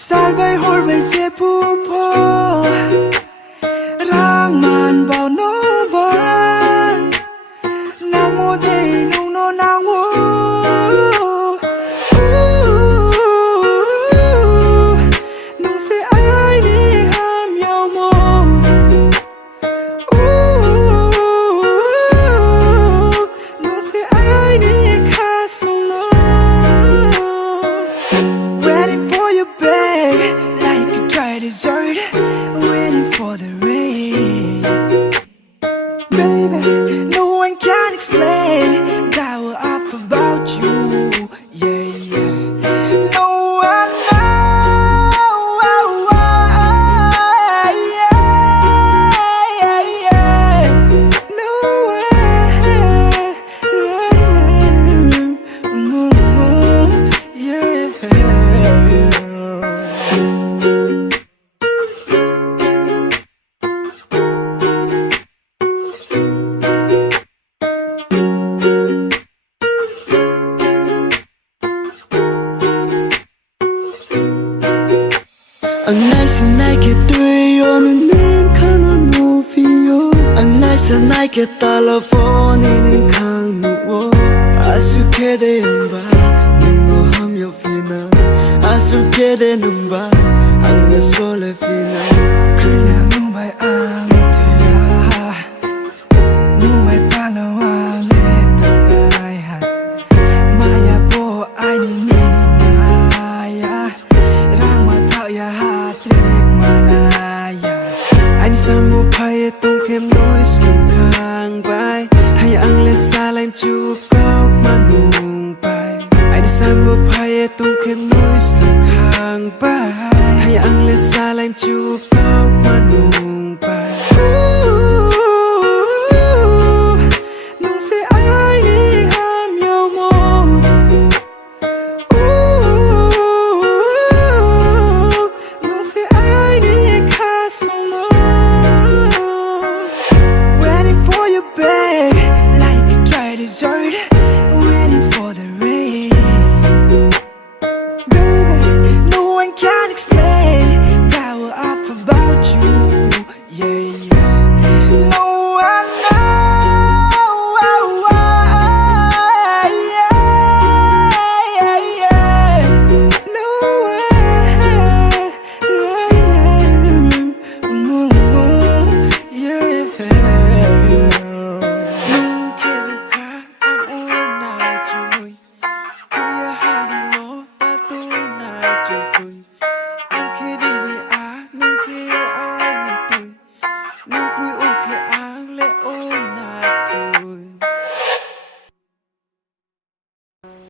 Salve hồi chế phù phô Rang man bao nó ba Nàng mô đầy nung nó nàng mô Nung sẽ ai đi ham nhau mô Nung sẽ ai đi khá sông mô Waiting for you babe Like a dry desert Waiting for the rain Baby, no one can explain That will off about you Yeah, yeah No one knows Yeah, yeah No one Yeah Ang nice na kituyo nin kang novio Ang nice na kitalaphone nin kang nuo Asukede ba nung no hamyo fina Asukede nung ba ang nasole fina Krina nung bay ang tira Nung bay panawang letangay Maya po ay nininin maya Rang matao ya hatrik manaya Anh sang một phai tung kem nối lùng khang bay Thay ang lê xa lạnh chú góc mà nung bay Anh sang một phai tung kem nối lùng khang bay Thay ang lê xa lạnh chú góc mà nung